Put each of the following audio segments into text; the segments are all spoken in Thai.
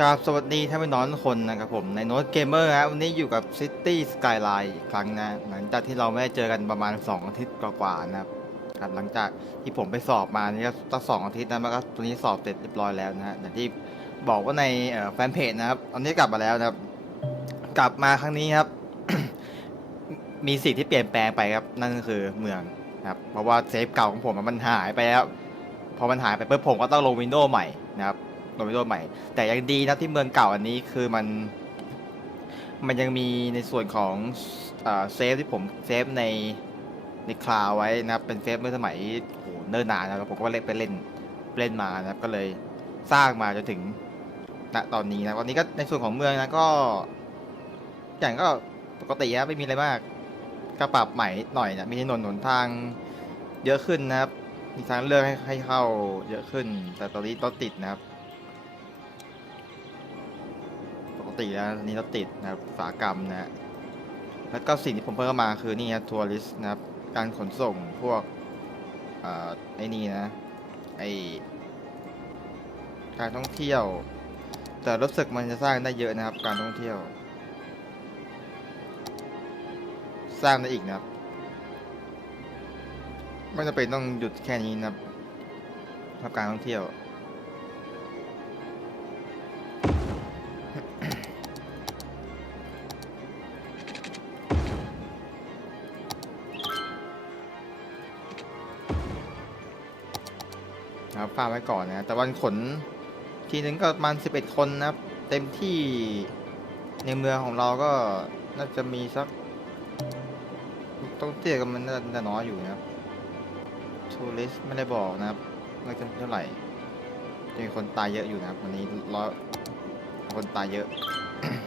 กราบสวัสดีท่านพี่น้องทุกคนนะครับผมในโน้ตเกมเมอร์ครับวันนี้อยู่กับ City Skyline อีกครั้งนะ หลังจากที่เราไม่ได้เจอกันประมาณ 2 อาทิตย์กว่าๆนะครับครับ หลังจากที่ผมไปสอบมานี่ก็ตั้งสองอาทิตย์นะมันก็ตัวนี้สอบเสร็จเรียบร้อยแล้วนะฮะอย่างที่บอกว่าในแฟนเพจนะครับตอนนี้กลับมาแล้วนะครับ กลับมาครั้งนี้ครับ มีสิ่งที่เปลี่ยนแปลงไปครับ นั่นก็คือเมืองนะครับเพราะว่าเซฟเก่าของผมมันหายไปแล้วพอมันหายไปปุ๊บผมก็ต้องลงวินโดว์ใหม่นะครับ ลงวิโดว์ใหม่ แต่ยังดีนะที่เมืองเก่าอันนี้คือมัน มันยังมีในส่วนของเซฟที่ผมเซฟในในคลาวไว้นะครับ เป็นเซฟเมื่อสมัยโอ้โหเนิ่นนานนะครับผมก็เล่นไปเล่นเล่นมานะครับ ก็เลยสร้างมาจนถึงณตอนนี้นะตอนนี้ก็ในส่วนของเมืองนะก็ อย่างก็ปกตินะไม่มีอะไรมากก็ปรับใหม่หน่อยนะมีถนนหนทางเยอะขึ้นนะครับ มีทางเลือกให้ให้เข้าเยอะขึ้น แต่ตอนนี้รถติดนะครับ ติแล้วอันนี้รถติดนะครับอุตสาหกรรมนะฮะแล้วก็สิ่งที่ผมเพิ่มเข้ามาคือนี่ครับทัวริสนะครับการขนส่งพวกเอ่อไอ้นี่นะไอการท่องเที่ยว แต่รู้สึกมันจะสร้างได้เยอะนะครับ การท่องเที่ยว สร้างได้อีกนะครับไม่จำเป็นต้องหยุดแค่นี้นะครับสำหรับการท่องเที่ยว นะครับฝากไว้ก่อนนะแต่วันขนทีนึงก็ประมาณสิบเอ็ดคนนะครับ เต็มที่ในเมืองของเราก็น่าจะมีสักต้องเตี้ยกันมันน่าจะน้อยอยู่นะครับทูริสไม่ได้บอกนะครับน่าจะเท่าไหร่จะมีคนตายเยอะอยู่นะครับ วันนี้ร้อยคนตายเยอะ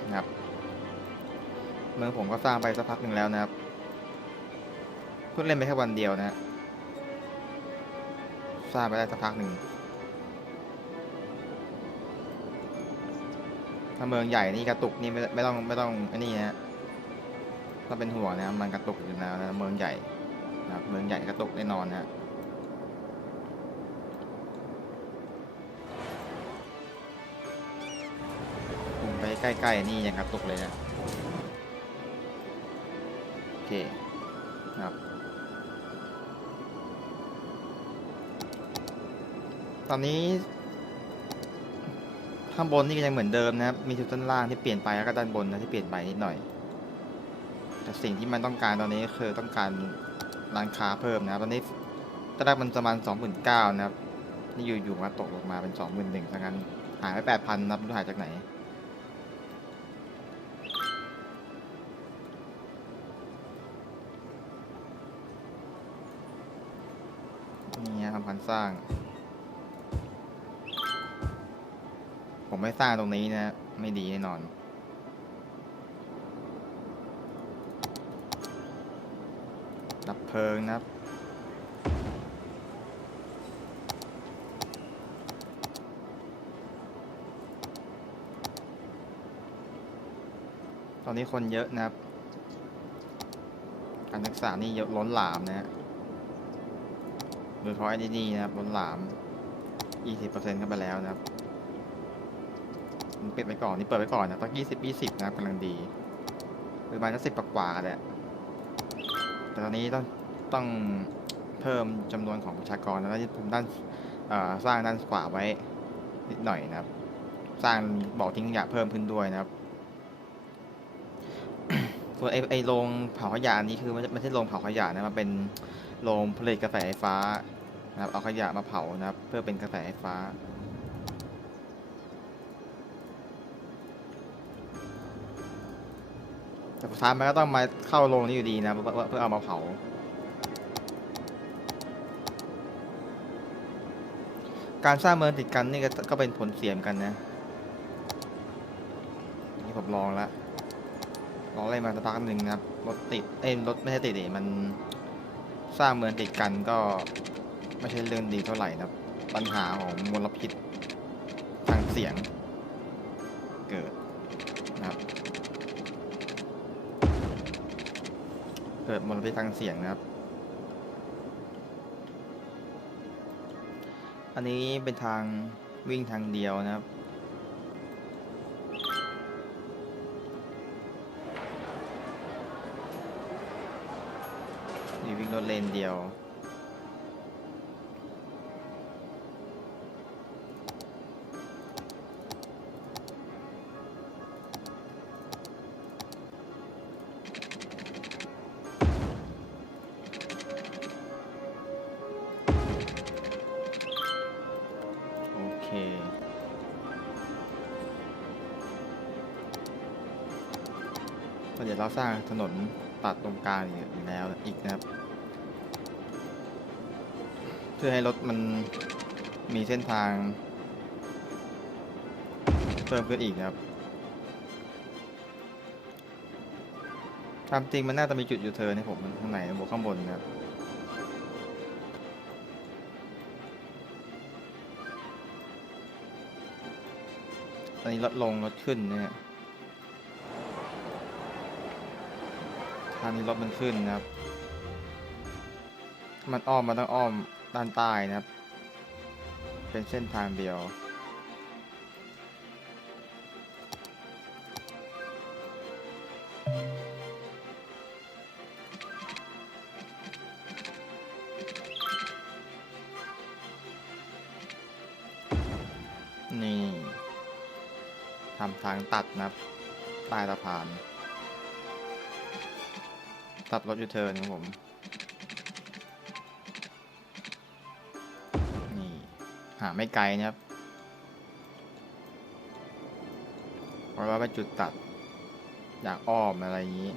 นะครับ เมืองผมก็สร้างไปสักพักหนึ่งแล้วนะครับเพิ่งเล่นไปแค่วันเดียวนะ สร้างไปได้สักพักหนึ่งถ้าเมืองใหญ่นี่กระตุกนี่ไม่ไม่ต้องไม่ต้องอันนี้นะถ้าเป็นหัวนะมันกระตุกอยู่แล้วนะเมืองใหญ่นะครับเมืองใหญ่กระตุกแน่นอนนะผมไปใกล้ๆนี่ยังกระตุกเลยนะโอเค ตอนนี้ ข้างบนนี่ก็ยังเหมือนเดิมนะครับ มีชุดด้านล่างที่เปลี่ยนไปแล้วก็ด้านบนนะที่เปลี่ยนไปนิดหน่อย แต่สิ่งที่มันต้องการตอนนี้คือต้องการร้านค้าเพิ่มนะครับ ตอนนี้ตอนแรกมันประมาณสองหมื่นเก้านะครับ นี่อยู่ๆมาตกลงมาเป็นสองหมื่นหนึ่งซะงั้น หายไปแปดพันนับดูหายจากไหนนี่ทำพันสร้าง ผมไม่สร้างตรงนี้นะ ไม่ดีแน่นอน ดับเพลิงนะครับตอนนี้คนเยอะนะครับ การศึกษานี่เยอะล้นหลามนะฮะ โดยเฉพาะไอ้นี่นะครับล้นหลาม 20%เข้าไปแล้วนะครับ ปิดไว้ก่อนนี่เปิดไว้ก่อนนะต้องยี่สิบยี่สิบนะครับกำลังดีหรือประมาณสิบกว่าแหละแต่ตอนนี้ต้องต้องเพิ่มจำนวนของประชากรแล้วที่ผมด้านสร้างด้านขวาไว้นิดหน่อยนะครับ สร้างบ่อทิ้งขยะเพิ่มขึ้นด้วยนะครับส่วนไอไอโรงเผาขยะอันนี้คือม่ใช่ไม่ใช่โรงเผาขยะนะมันเป็นโรงผลิตกระแสไฟฟ้านะครับเอาขยะมาเผานะครับ เพื่อเป็นกระแสไฟฟ้า แต่สุดท้ายมันก็ต้องมาเข้าโรงนี้อยู่ดีนะเพื่อเพื่อเอามาเผา การสร้างเมืองติดกันนี่ก็ก็เป็นผลเสียมกันนะ นี่ผมลองแล้วลองเล่นมาสักพักหนึ่งนะครับรถติดเอ้รถไม่ใช่ติดดิมันสร้างเมืองติดกันก็ไม่ใช่เรื่องดีเท่าไหร่นะปัญหาของมลพิษทางเสียงเกิดนะครับ เกิดมลพิษทางเสียงนะครับ อันนี้เป็นทางวิ่งทางเดียวนะครับ นี่วิ่งรถเลนเดียว เราสร้างถนนตัดตรงกลางอีกแล้วอีกนะครับ เพื่อให้รถมันมีเส้นทาง เพิ่มขึ้นอีกนะครับตามจริงมันน่าจะมีจุดยูเทิร์นให้ผมข้างในบวกข้างบนนะครับตอนนี้ลดลงลดขึ้นเนี่ยางนี้รถมันขึ้นนะครับ มันอ้อมมันต้องอ้อมด้านใต้นะครับ เป็นเส้นทางเดียวนี่ทำทางตัดนะครับใต้สะพาน ตัดรถยูเทิร์นของผม นี่หาไม่ไกลนะครับเพราะว่าเป็นจุดตัด อยากอ้อมอะไรอย่างนี้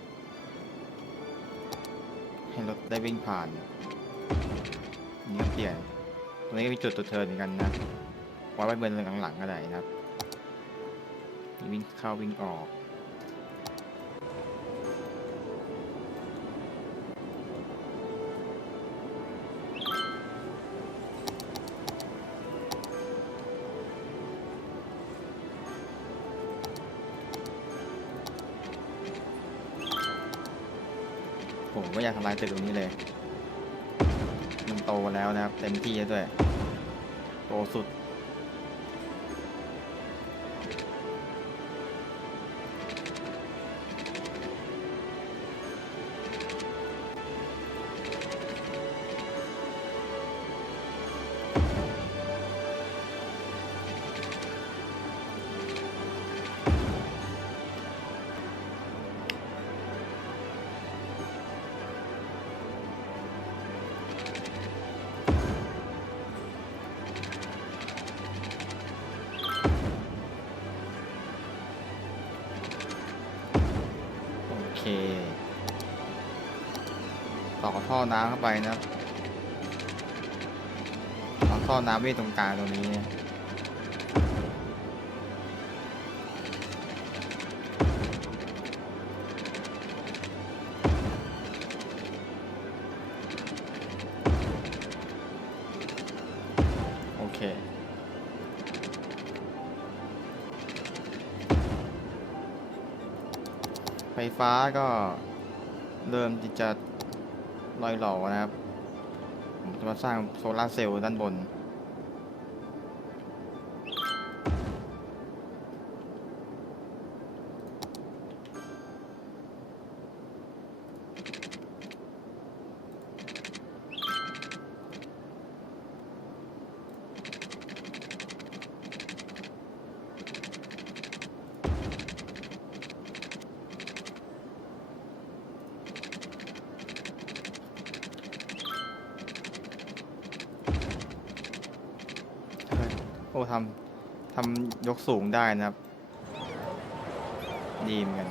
ให้รถได้วิ่งผ่านนี่เปลี่ยน ตรงนี้ก็มีจุดตัวเทิร์นเหมือนกันนะไว้ไว้เบนหลังๆก็ได้นะครับมีวิ่งเข้าวิ่งออก ผมก็อยากทำลายตึกตรงนี้เลย มันโตแล้วนะครับ เต็มที่แล้วด้วย โตสุด ท่อน้ำเข้าไปนะครับเอาท่อน้ำไว้ตรงกลางตรงนี้โอเคไฟฟ้าก็เริ่มที่จะ ลอยหล่อนะครับ ผมจะมาสร้างโซลาร์เซลล์ด้านบน ทำทำยกสูงได้นะครับ ดีเหมือนกัน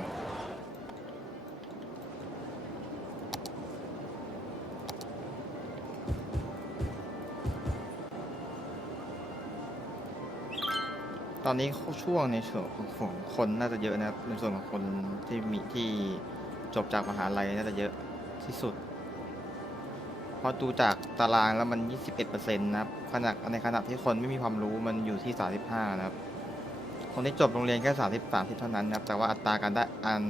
ตอนนี้ช่วงในส่วนของคนน่าจะเยอะนะครับในส่วนของคนที่มีที่จบจากมหาลัยน่าจะเยอะที่สุด ราะดูจากตารางแล้วมัน 21%นะครับขณะในขณะที่คนไม่มีความรู้มันอยู่ที่ 35 นะครับ คนที่จบโรงเรียนแค่ 30 30 เท่านั้นนะครับ แต่ว่าอัตราการได้อัน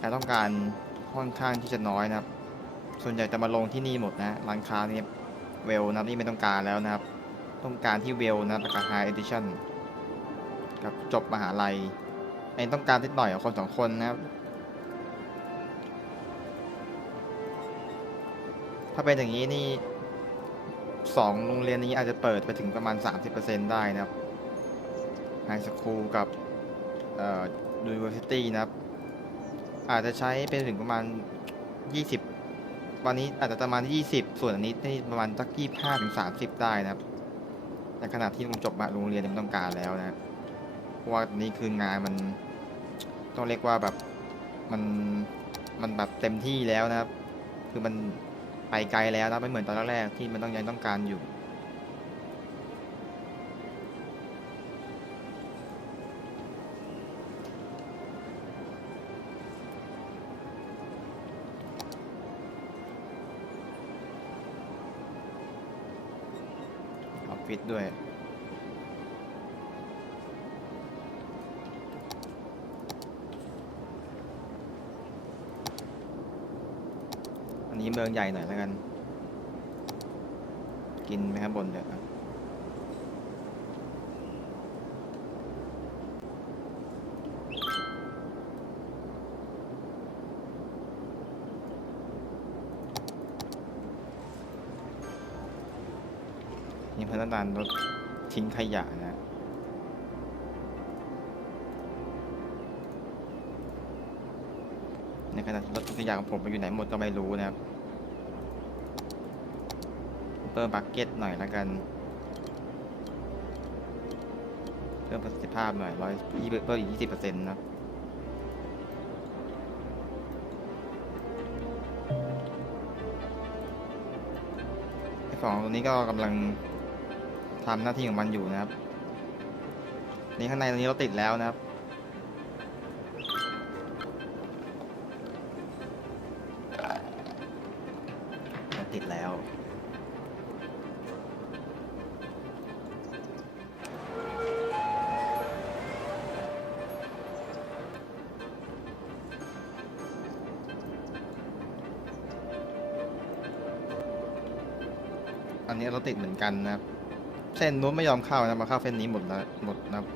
การต้องการค่อนข้างที่จะน้อยนะครับ ส่วนใหญ่จะมาลงที่นี่หมดนะร้านค้านี่เวลนะนี่ไม่ต้องการแล้วนะครับ ต้องการที่เวลนะครับราคา High Edition กับจบมหาลัยไอ้ต้องการนิดหน่อยคนสองคนนะครับาเป็นอย่างนี้นี่สองโรงเรียนนี้อาจจะเปิดไปถึงประมาณ 30%ได้นะครับไฮสคูลกับเอ่อ University นะครับ อาจจะใช้เป็นถึงประมาณ 20 วันนี้อาจจะประมาณ 20 ส่วนอันนี้นี่ประมาณสัก25ถึง30 ได้นะครับในขณะที่ผมจบมาโรงเรียนไม่ต้องการแล้วนะเพราะว่านี่คืองานมันต้องเรียกว่าแบบมันมันแบบเต็มที่แล้วนะครับ คือมัน ไปไกลแล้วนะไม่เหมือนตอนแรกๆที่มันต้องยังต้องการอยู่ออฟฟิศด้วย เมืองใหญ่หน่อยแล้วกัน กินไหมครับบนเดี๋ยวนี่พนักงานรถทิ้งขยะนะในขณะทิ้งขยะของผมไปอยู่ไหนหมดก็ไม่รู้นะครับ เพิ่มบักเก็ตหน่อยล้วกัน เพิ่มประสิทธิภาพหน่อยร้อยยี่เพิ่มอีกยี่สิบเปอร์เซ็นต์นะไอ้สองตัวนี้ก็กำลังทำหน้าที่ของมันอยู่นะครับ นี่ข้างในตรงนี้เราติดแล้วนะครับ อันนี้เราติดเหมือนกันนะครับ เส้นนู้นไม่ยอมเข้านะมาเข้าเส้นนี้หมดแล้วหมดนะครับ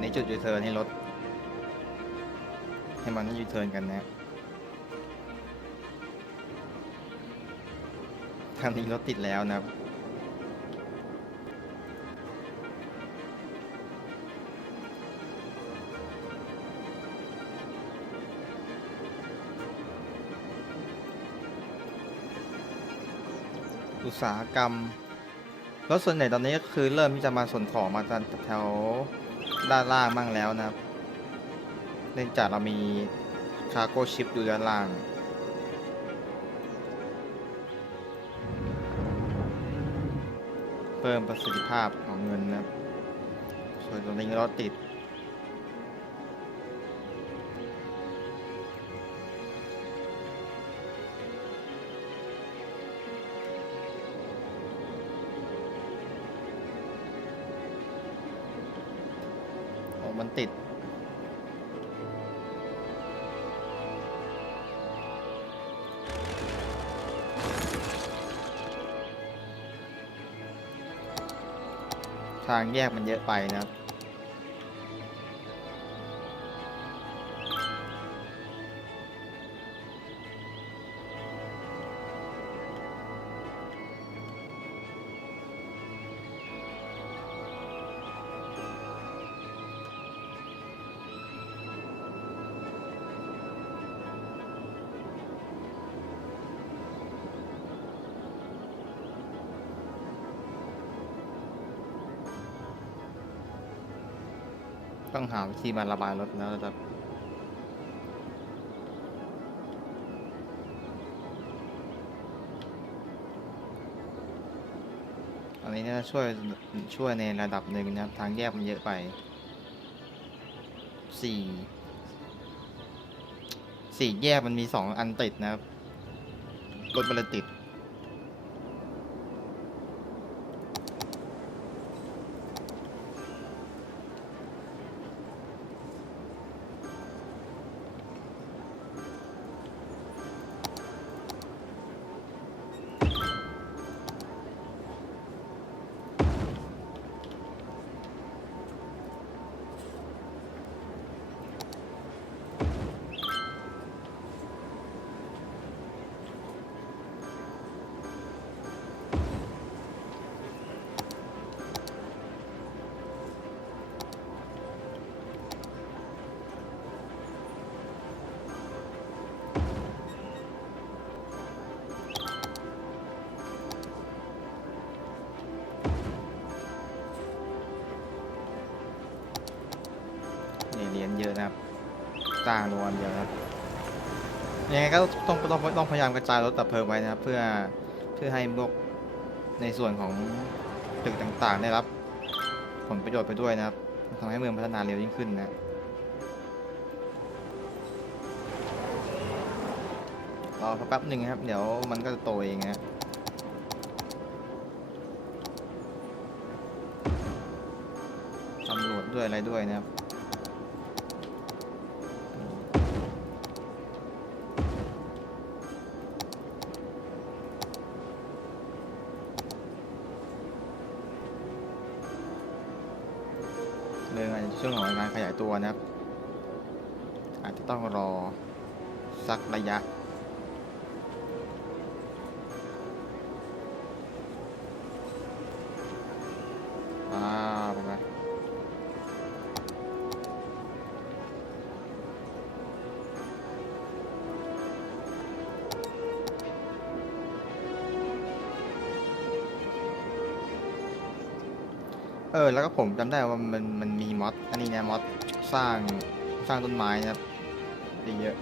ในจุดยูเทิร์นให้รถให้มันยูเทิร์นกันนะทางนี้รถติดแล้วนะครับ ตสาหกรรมรถส่วนใหญ่ตอนนี้ก็คือเริ่มที่จะมาส่งของมาจากแถวด้านล่างบ้างแล้วนะครับเนื่องจากเรามีคาร์โก้ชิปอยู่ด้านล่างเพิ่มประสิทธิภาพของเงินนะครับส่วนตรงนี้รถติด ทางแยกมันเยอะไปนะครับ ต้องหาวิธีมาระบายรถแล้วนะครับอันนี้น่าจะช่วยช่วยในระดับหนึ่งนะครับ ทางแยกมันเยอะไปสี่สี่แยกมันมีสองอันติดนะครับรถมัน เลยติดจ้างลงอันเดียวนะครับยังไงก็ต้องต้องต้องพยายามกระจายรถดับเพลิงไว้นะครับ เพื่อเพื่อให้พวกในส่วนของตึกต่างๆ ได้รับ ผลประโยชน์ไปด้วยนะครับทำให้เมืองพัฒนาเร็วยิ่งขึ้นนะรอแป๊บหนึ่งครับ เดี๋ยวมันก็จะโตเองนะตำรวจด้วยอะไรด้วยนะครับ ขยายตัวนะครับ อาจจะต้องรอสักระยะอ่าไปไง ออ แล้วก็ผมจำได้ว่ามันมันมีมอดอันนี้นะมอดสร้างสร้างต้นไม้นะครับดีเยอะ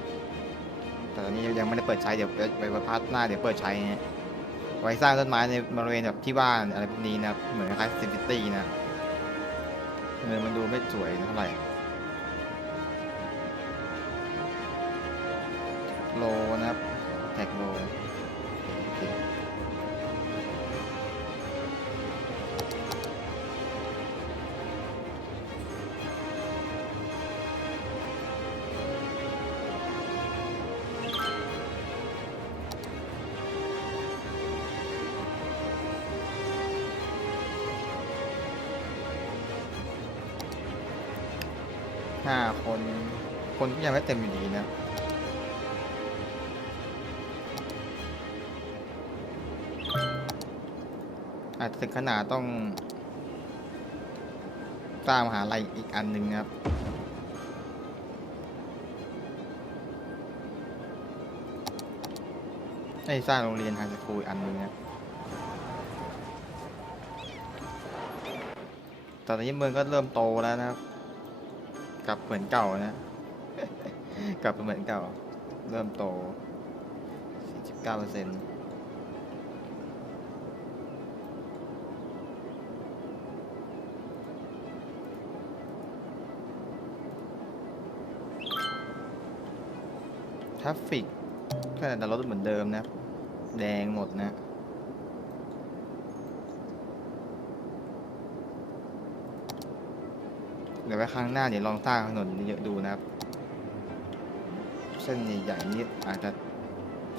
แต่ตอนนี้ยังไม่ได้เปิดใช้เดี๋ยวไปไปพาร์ทหน้าเดี๋ยวเปิดใช้นะไว้สร้างต้นไม้ในบริเวณแบบที่บ้านอะไรพวกนี้นะครับเหมือนคล้ายซิตี้นะเออมันดูไม่สวยเท่าไหร่ ห้าคน คนก็ยังไม่เต็มอยู่ดีนะอาจจะขนาดต้องสร้างมหาลัยอีกอันหนึ่งนะครับ ให้สร้างโรงเรียนไฮสคูลอีกอันหนึ่งนะครับต่ตอนนี้เมืองก็เริ่มโตแล้วนะครับ กลับเหมือนเก่านะ กลับไปเหมือนเก่า เริ่มโต 49เปอร์เซ็นต์ทราฟฟิกก็แต่รถเหมือนเดิมนะ แดงหมดนะ เดี๋ยวไว้ครั้งหน้าเดี๋ยวลองสร้างถนนเยอะดูนะครับ เส้นใหญ่ๆนี้อาจจะ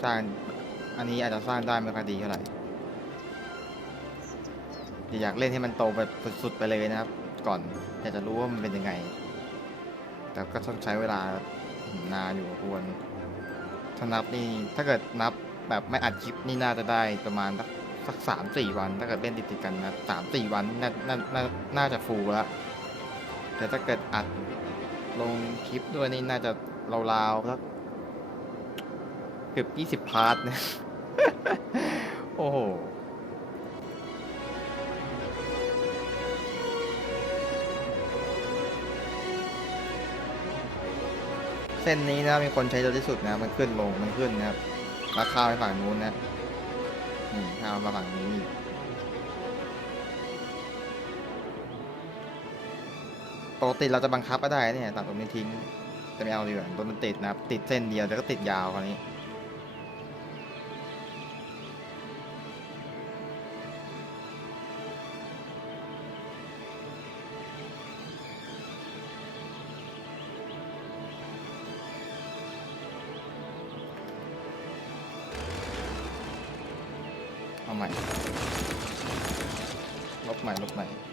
สร้างอันนี้อาจจะสร้างได้ไม่ค่อยดีเท่าไหร่อยากเล่นให้มันโตแบบสุดๆไปเลยนะครับ ก่อนอยากจะรู้ว่ามันเป็นยังไง แต่ก็ต้องใช้เวลานานอยู่ควรถ้านับนี่ถ้าเกิดนับแบบไม่อัดคลิปนี่น่าจะได้ประมาณสักสามสี่วัน ถ้าเกิดเล่นติดติดๆกันนะสามสี่วันน่าน่าน่าน่าจะฟูลแล้ว แต่ถ้าเกิดอัดลงคลิปด้วยนี่น่าจะราวๆสักเกือบยี่สิบพาร์ทนะ โอ้โหเส้นนี้นะมีคนใช้เยอะที่สุดนะ มันขึ้นลงมันขึ้นนะครับแล้วข้าไปฝั่งนู้นนะนี่ข้าวมาฝั่งนี้ กติเราจะบังคับก็ได้เนี่ยตัดตรงนี้ทิ้งแต่ไม่เอาดีกว่าตัวมันติดนะครับติดเส้นเดียวแต่ก็ติดยาวคราวนี้เอาใหม่ลบใหม่ลบใหม่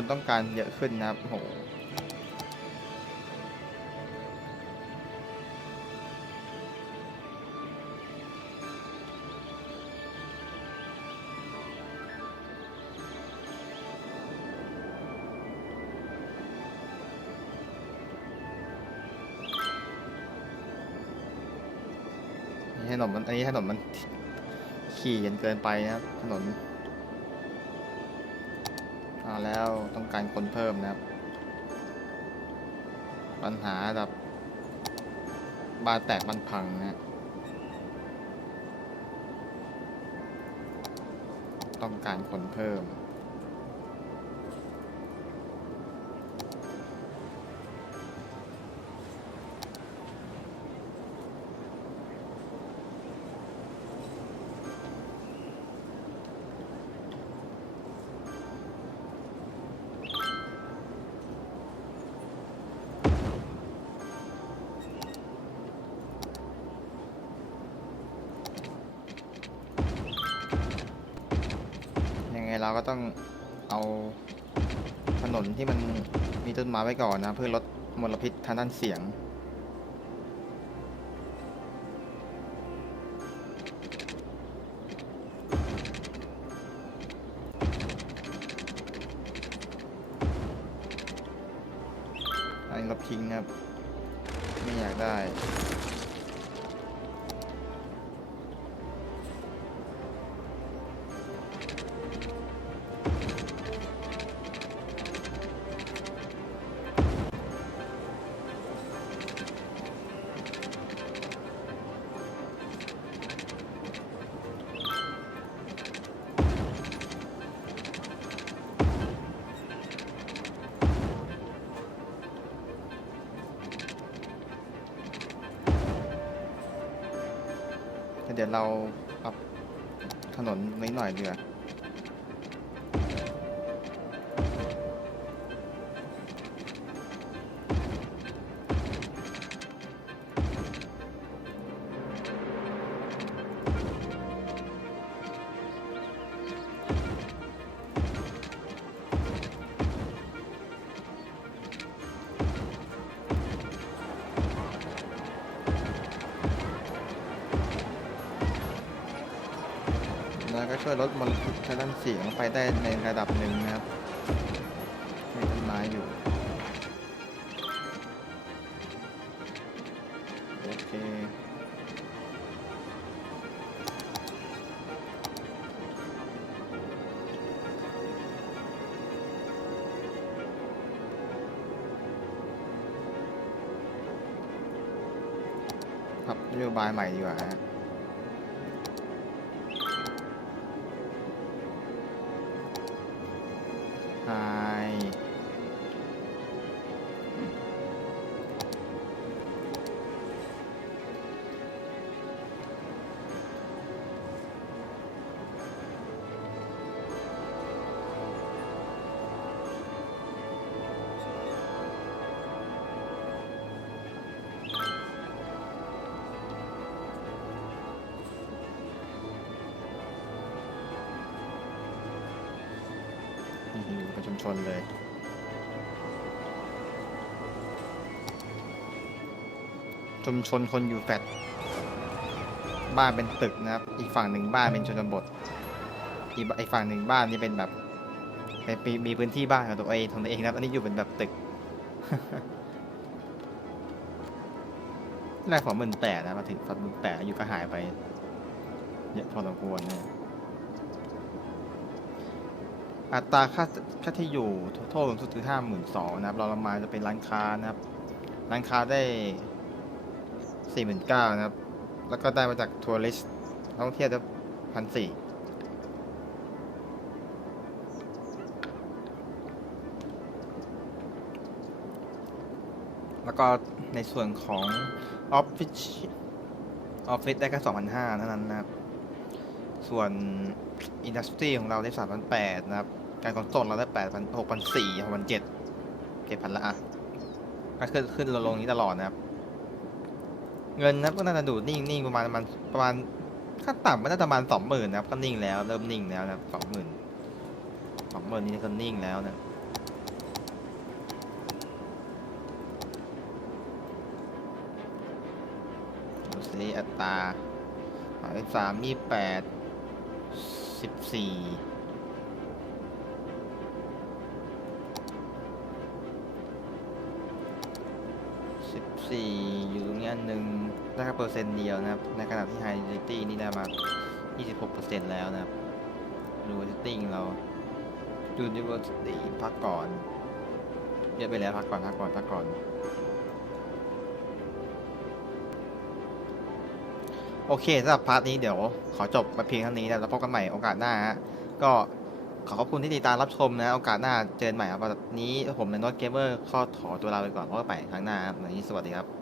คนต้องการเยอะขึ้นนะครับโหถนนมันอันนี้ถนนมันขี่ยันเกินไปนะครับถนนาแล้วต้องการคนเพิ่มนะครับ ปัญหาแบบบานแตกบานพังนะต้องการคนเพิ่ม เราก็ต้องเอาถนนที่มันมีต้นไม้ไว้ก่อนนะ เพื่อลดมลพิษทางด้านเสียง เดี๋ยวเราปรับถนนนิดหน่อยดีกว่า ก็ช่วยลดมลพิษทางด้านเสียงไปได้ในระดับหนึ่งนะครับมีต้นไม้อยู่ โอเคครับนโยบายใหม่ดีกว่าฮะ ชุมชนเลย ชุมชนคนอยู่แฟลตบ้านเป็นตึกนะครับ อีกฝั่งหนึ่งบ้านเป็นชนบท อีกอีกฝั่งหนึ่งบ้านนี่เป็นแบบเป็นมีมีพื้นที่บ้านของตัวเองของตัวเองนะครับ อันนี้อยู่เป็นแบบตึกแรกของหมื่นแปดนะมาถึงฝันหมื่นแปดอยู่ก็หายไปเยอะพอสมควรเนี่ย อัตราค่าค่าที่อยู่โทษสูงสุดคือห้าหมื่นสองนะครับเราลงมาจะเป็นร้านค้านะครับ ร้านค้าได้สี่หมื่นเก้านะครับ แล้วก็ได้มาจากทัวริสต์ท่องเที่ยวจะพันสี่แล้วก็ในส่วนของออฟฟิศออฟฟิศได้แค่สองพันห้าเท่านั้นนะครับ ส่วนอินดัสทรีของเราได้สามพันแปดนะครับ การขนส่งเราได้แปดพันหกพันสี่หกพันเจ็ดเจ็ดพันละอะก็ขึ้นขึ้นลงลงนี้ตลอดนะครับ เงินนะครับก็น่าจะดูนิ่งนิ่งประมาณประมาณประมาณขั้นต่ำก็น่าจะประมาณสองหมื่นนะครับก็นิ่งแล้วเริ่มนิ่งแล้วนะครับสองหมื่นสองหมื่นนี่ก็นิ่งแล้วนะดูสิอัตราสามยี่แปดสิบสี่ สิบสี่อยู่ตรงนี้ยหนึ่งได้แค่เปอร์เซ็นต์เดียวนะครับ ในขณะที่ไฮซิตี้นี่ได้มา 26%แล้วนะครับยูนิเวอร์ซิตี้เรายูนิวอร์ตี้พักก่อนเยอะไปแล้วพักก่อนพักก่อนพักก่อนโอเคสำหรับพาร์ทนี้เดี๋ยว ขอจบมาเพียงเท่านี้นะแล้วพบกันใหม่โอกาสหน้าฮะก็ ขอขอบคุณที่ติดตามรับชมนะ โอกาสหน้าเจอกันใหม่ครับวันนี้ผมในนอตเกมเมอร์ข้อถอตัวลาไปก่อนเพราะว่าไปครั้งหน้าครับวันนี้สวัสดีครับ